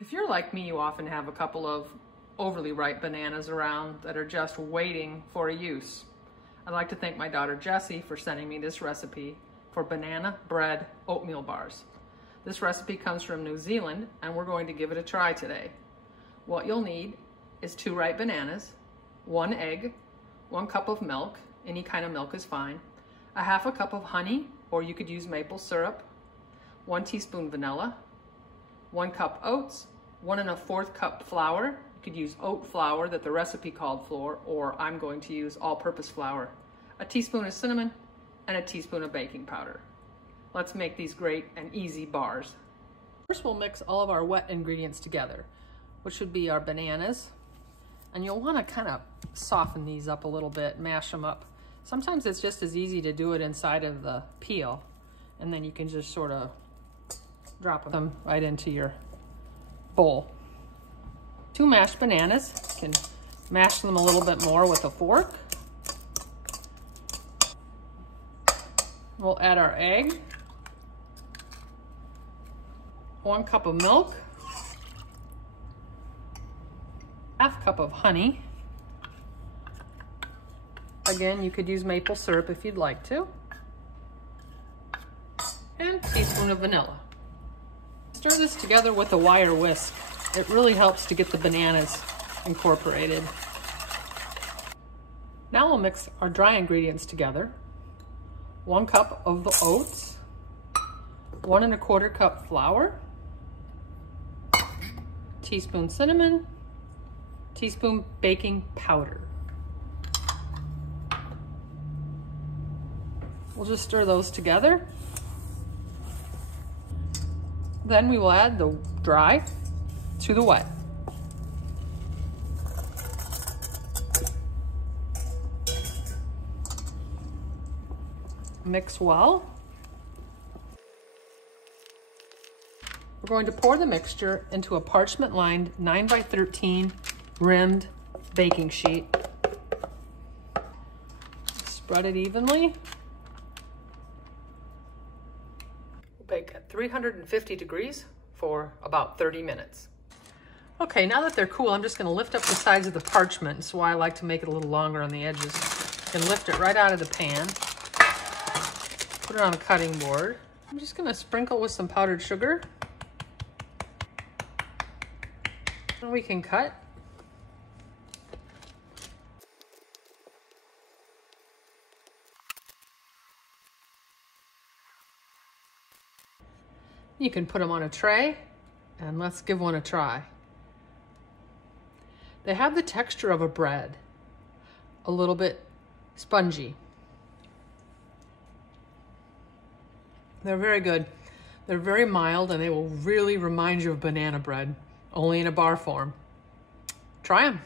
If you're like me, you often have a couple of overly ripe bananas around that are just waiting for a use. I'd like to thank my daughter Jessie for sending me this recipe for banana bread oatmeal bars. This recipe comes from New Zealand and we're going to give it a try today. What you'll need is 2 ripe bananas, 1 egg, 1 cup of milk, any kind of milk is fine, a half a cup of honey, or you could use maple syrup, 1 teaspoon vanilla, 1 cup oats, 1 1/4 cup flour. You could use oat flour that the recipe called for, or I'm going to use all-purpose flour, a teaspoon of cinnamon, and a teaspoon of baking powder. Let's make these great and easy bars. First we'll mix all of our wet ingredients together, which would be our bananas. And you'll want to kind of soften these up a little bit, mash them up. Sometimes it's just as easy to do it inside of the peel, and then you can just sort of drop them right into your bowl. 2 mashed bananas. You can mash them a little bit more with a fork. We'll add our egg, 1 cup of milk, half cup of honey. Again, you could use maple syrup if you'd like to, and a teaspoon of vanilla. Stir this together with a wire whisk. It really helps to get the bananas incorporated. Now we'll mix our dry ingredients together. 1 cup of the oats, 1 1/4 cup flour, teaspoon cinnamon, teaspoon baking powder. We'll just stir those together. Then we will add the dry to the wet. Mix well. We're going to pour the mixture into a parchment lined 9 by 13 rimmed baking sheet. Spread it evenly. We'll bake at 350 degrees for about 30 minutes. Okay, now that they're cool, I'm just going to lift up the sides of the parchment. That's why I like to make it a little longer on the edges. And lift it right out of the pan. Put it on a cutting board. I'm just going to sprinkle with some powdered sugar. And we can cut. You can put them on a tray, and let's give one a try. They have the texture of a bread, a little bit spongy. They're very good. They're very mild, and they will really remind you of banana bread, only in a bar form. Try them.